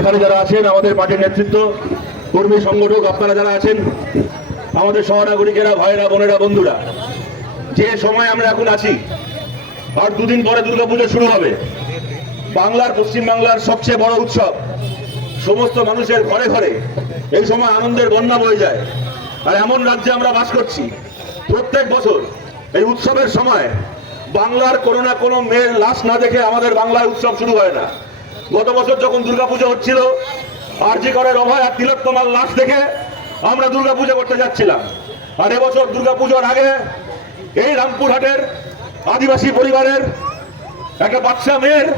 এখানে যারা আছেন, আমাদের পার্টির নেতৃত্ব, কর্মী সংগঠক, আপনারা যারা আছেন, আমাদের সহনাগরিকেরা, ভাইয়েরা, বোনেরা, বন্ধুরা, যে সময় আমরা এখন আছি, আর দুদিন পরে দুর্গাপুজো শুরু হবে, বাংলার পশ্চিম বাংলার সবচেয়ে বড় উৎসব, সমস্ত মানুষের ঘরে ঘরে এই সময় আনন্দের বন্যা বয়ে যায়। আর এমন রাজ্যে আমরা বাস করছি, প্রত্যেক বছর এই উৎসবের সময় বাংলার কোনো না কোনো মেয়ের লাশ না দেখে আমাদের বাংলায় উৎসব শুরু হয় না। গত বছর যখন দুর্গাপুজো হচ্ছিল, আরজি করের অভয় আর তিলোত্তমার লাশ দেখে আমরা দুর্গাপুজো করতে যাচ্ছিলাম। আর এবছর দুর্গাপুজোর আগে এই রামপুরহাটের আদিবাসী পরিবারের একটা বাচ্চা মেয়ের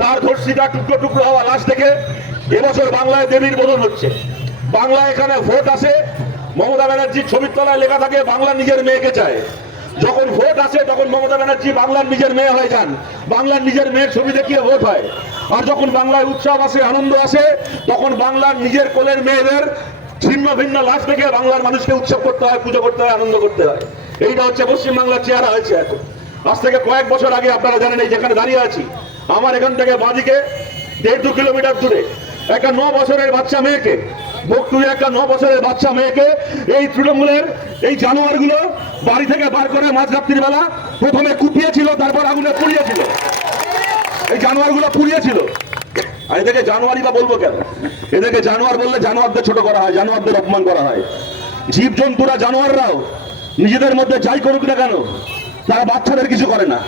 তার ধর্ষিতা টুকরো টুকরো হওয়া লাশ দেখে এবছর বাংলায় দেবীর বোধন হচ্ছে। বাংলা এখানে ভোট আসে, মমতা ব্যানার্জির ছবির তলায় লেখা থাকে, বাংলা নিজের মেয়েকে চায়। যখন ভোট আসে, তখন মমতা ব্যানার্জি বাংলার নিজের মেয়ে হয়ে যান। বাংলার নিজের মেয়ের ছবি দেখিয়ে ভোট হয়। আর যখন বাংলায় উৎসব আসে, আনন্দ আসে, তখন বাংলার নিজের কোলের মেয়েদের ছিন্ন ভিন্ন লাশ দেখে বাংলার মানুষকে উৎসব করতে হয়, পুজো করতে হয়, আনন্দ করতে হয়। এইটা হচ্ছে পশ্চিম বাংলার চেহারা হয়েছে এখন। আজ থেকে কয়েক বছর আগে আপনারা জানেন এই যেখানে দাঁড়িয়ে আছি। আমার এখান থেকে বাদিকে দেড় দু কিলোমিটার দূরে। একটা ন বছরের বাচ্চা মেয়েকে বকটুরে একটা ন বছরের বাচ্চা মেয়েকে এই তৃণমূলের এই জানোয়ারগুলো বাড়ি থেকে বার করে মাঝরাত্রির বেলা প্রথমে কুপিয়েছিল, তারপর আগুনে পুড়িয়েছিল। এই জানোয়ারগুলো পুড়িয়েছিল। আর এদেরকে জানোয়ারই বা বলব কেন? এদেরকে জানোয়ার বললে জানোয়ারদের ছোট করা হয়, জানোয়ারদের অপমান করা হয়। জীবজন্তুরা জানোয়াররাও, নিজেদের মধ্যে যাই করুক না কেন, তারা বাচ্চাদের কিছু করে না।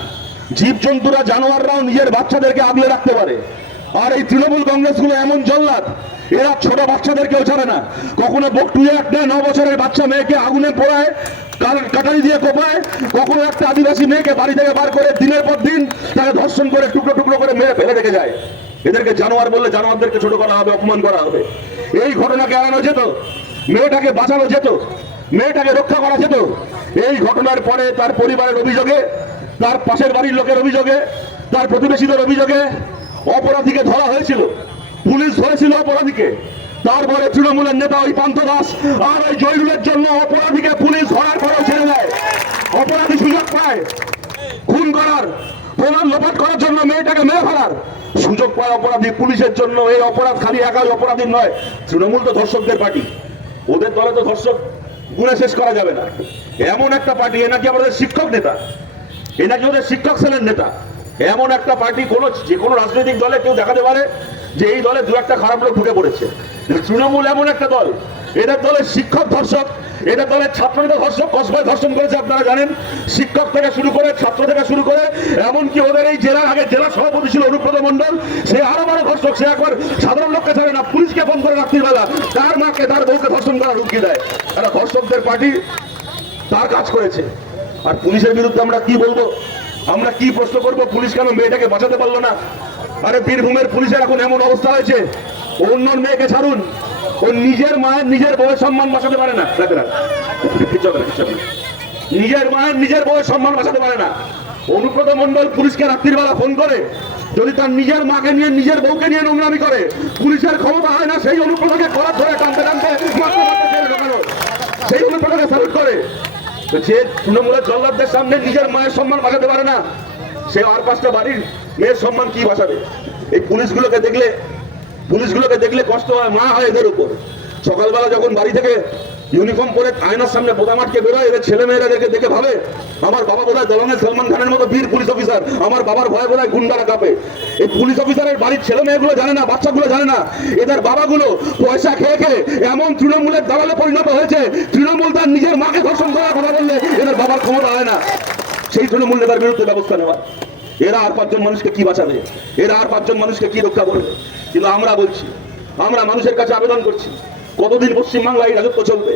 জীব জন্তুরা জানোয়াররাও নিজের বাচ্চাদেরকে আগলে রাখতে পারে। আর এই তৃণমূল কংগ্রেসগুলো এমন জল্লাদ, এরা ছোট বাচ্চাদেরকেও ছাড়ে না। কখনো বকটুয়ে একটা ন বছরের বাচ্চা মেয়েকে আগুনে পোড়ায় কাটারি দিয়ে কোপায়, কখনো একটা আদিবাসী মেয়েকে বাড়ি থেকে বার করে দিনের পর দিন তাকে ধর্ষণ করে টুকরো টুকরো করে মেরে ফেলে রেখে যায়। এদেরকে জানোয়ার বললে জানোয়ারদেরকে ছোট করা হবে, অপমান করা হবে। এই ঘটনাকে এড়ানো যেত, মেয়েটাকে বাঁচানো যেত, মেয়েটাকে রক্ষা করা যেত। এই ঘটনার পরে তার পরিবারের অভিযোগে, তার পাশের বাড়ির লোকের অভিযোগে, তার প্রতিবেশীদের অভিযোগে অপরাধীকে ধরা হয়েছিল। পুলিশ ধরেছিল অপরাধীকে। তারপরে তৃণমূলের নেতা ওই পান্থ দাস আর ওই জয়নুলের জন্য অপরাধীকে পুলিশ ধরার পরেও ছেড়ে দেয়। অপরাধী সুযোগ পায় খুন করার, প্রমাণ লোপাট করার জন্য মেয়েটাকে মেরে ফেলার। সুযোগ পায় অপরাধী পুলিশের জন্য। এই অপরাধ খালি একাই অপরাধী নয়, তৃণমূল তো ধর্ষকদের পার্টি। ওদের দলে তো ধর্ষক গুণে শেষ করা যাবে না। এমন একটা পার্টি, এ নাকি আমাদের শিক্ষক নেতা, এ নাকি ওদের শিক্ষক সেলের নেতা। এমন একটা পার্টি কোনো, যে কোনো রাজনৈতিক দলে কেউ দেখাতে পারে যে এই দলে দু একটা খারাপ লোক ঢুকে পড়েছে। তৃণমূল এমন একটা দল, এদের দলের শিক্ষক ধর্ষক, এদের দলের ছাত্রনেতা ধর্ষক, কসবায় ধর্ষণ করেছে আপনারা জানেন, শিক্ষক থেকে শুরু করে ছাত্র থেকে শুরু করে, এমনকি ওদের এই জেলা, আগে জেলা সভাপতি ছিল অনুব্রত মন্ডল সে আরও বড় ধর্ষক, সে একবার সাধারণ লোককে ছাড়ে না, পুলিশকে ফোন করে রাত্রিবেলা তার মাকে, তার বউকে ধর্ষণ করা ঢুকিয়ে দেয়। এরা ধর্ষকদের পার্টি, তার কাজ করেছে। আর পুলিশের বিরুদ্ধে আমরা কি বলব? আমরা কি প্রশ্ন করব? পুলিশ কেন মেয়েটাকে বাঁচাতে পারল না? আরে বীরভূমের পুলিশের এখন এমন অবস্থা হয়েছে। অন্য মেয়েকে ছাড়ুন। ও নিজের মায়ের নিজের বউয়ের সম্মান বাঁচাতে পারে না। নিজের মায়ের নিজের বউয়ের সম্মান বাঁচাতে পারে না। অনুব্রত মন্ডল পুলিশকে রাত্রিবেলা ফোন করে, যদি তার নিজের মাকে নিয়ে, নিজের বউকে নিয়ে নোংরামি করে, পুলিশের ক্ষমতা হয় না, সেই অনুব্রতকে করার ধরে টানতে টানতে। সেই অনুব্রতকে স্যালুট করে। যে তৃণমূলের জল্লাদদের সামনে নিজের মায়ের সম্মান বাঁচাতে পারে না, সে আর পাঁচটা বাড়ির মেয়ের সম্মান কি বাঁচাবে? এই পুলিশগুলোকে দেখলে পুলিশগুলোকে দেখলে কষ্ট হয় মা হয় এদের উপর। সকালবেলা যখন বাড়ি থেকে ইউনিফর্ম পরে আয়নার সামনে বোতাম আটকে বেরোয়, এদের ছেলে মেয়েরা দেখে দেখে ভাবে, আমার বাবা বোধহয় দলনের সলমান খানের মতো বীর পুলিশ অফিসার আমার বাবার ভয়ে বোধহয় গুন্ডারা কাঁপে। এই পুলিশ অফিসারের বাড়ির ছেলে মেয়েগুলো জানে না, বাচ্চাগুলো জানে না, এদের বাবাগুলো পয়সা খেয়ে খেয়ে এমন তৃণমূলের দালালে পরিণত হয়েছে, তৃণমূল তার নিজের মাকে ধর্ষণ করার ক্ষমতা হয় না। সেই তৃণমূল নেতার বিরুদ্ধে ব্যবস্থা নেওয়া। এরা আর পাঁচজন মানুষকে কি বাঁচাবে? এরা আর পাঁচজন মানুষকে কি রক্ষা করবে? কিন্তু আমরা বলছি, আমরা মানুষের কাছে আবেদন করছি, কতদিন পশ্চিমবাংলায় এই রাজত্ব চলবে?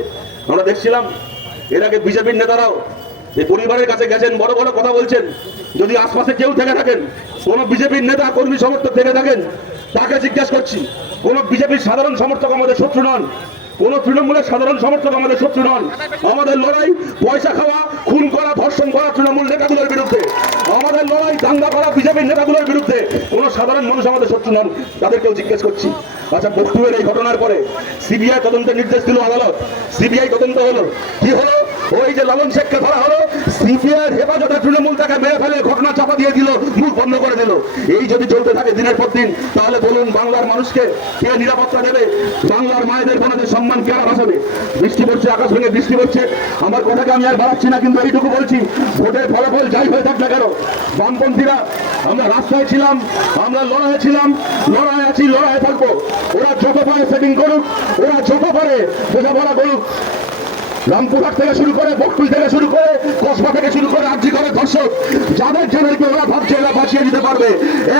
আমরা দেখছিলাম, এর আগে বিজেপির নেতারাও এই পরিবারের কাছে গেছেন, বড় বড় কথা বলছেন, যদি আশপাশে কেউ থেকে থাকেন, কোন বিজেপির নেতা, কর্মী, সমর্থক থেকে থাকেন, তাকে জিজ্ঞাসা করছি, কোন বিজেপির সাধারণ সমর্থক আমাদের শত্রু নন। কোন তৃণমূলের সাধারণ সমর্থক আমাদের শত্রু নন। আমাদের লড়াই পয়সা খাওয়া, খুন করা, ধর্ষণ করা তৃণমূল নেতাগুলোর বিরুদ্ধে। আমাদের লড়াই দাঙ্গা করা বিজেপির নেতাগুলোর বিরুদ্ধে। কোন সাধারণ মানুষ আমাদের শত্রু নন। তাদেরকেও জিজ্ঞেস করছি। আচ্ছা বক্তুয়ের এই ঘটনার পরে সিবিআই তদন্তের নির্দেশ দিল আদালত। সিবিআই তদন্ত হলো। কি হলো? ওই যে লালন শেখকে ধরা হলো সিপিআর হেফাজতে তৃণমূল তাকে মেরে ফেলে, ঘটনা চাপা দিয়ে দিল, মুখ বন্ধ করে দিল। এই যদি চলতে থাকে দিনের পর দিন, তাহলে বলুন বাংলার মানুষকে কে নিরাপত্তা দেবে? বাংলার মায়েদের বোনদের সম্মান কে আর বাঁচাবে? বৃষ্টি পড়ছে, আকাশ ভেঙে বৃষ্টি পড়ছে। আমার কথাকে আমি আর বাড়াচ্ছি না, কিন্তু এইটুকু বলছি, ভোটের ফলাফল যাই হয়ে থাক না কেন, বামপন্থীরা, আমরা রাস্তায় ছিলাম, আমরা লড়াইয়ে ছিলাম, লড়াই আছি লড়াই থাকব। ওরা যত পারে সেটিং করুক, ওরা যত পারে বোঝাপড়া করুক। রামপুরহাট থেকে শুরু করে বকুল থেকে শুরু করে কসবা থেকে শুরু করে আর্জি করে ধর্ষক, যাদের যাদেরকে ওরা ভাবছে ওরা বাঁচিয়ে দিতে পারবে।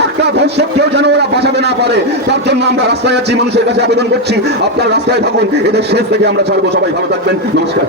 একটা ধর্ষক কেউ যেন ওরা বাঁচাতে না পারে, তার জন্য আমরা রাস্তায় আছি মানুষের কাছে আবেদন করছি, আপনার রাস্তায় থাকুন, এদের শেষ থেকে আমরা ছাড়বো, সবাই ভালো থাকবেন, নমস্কার।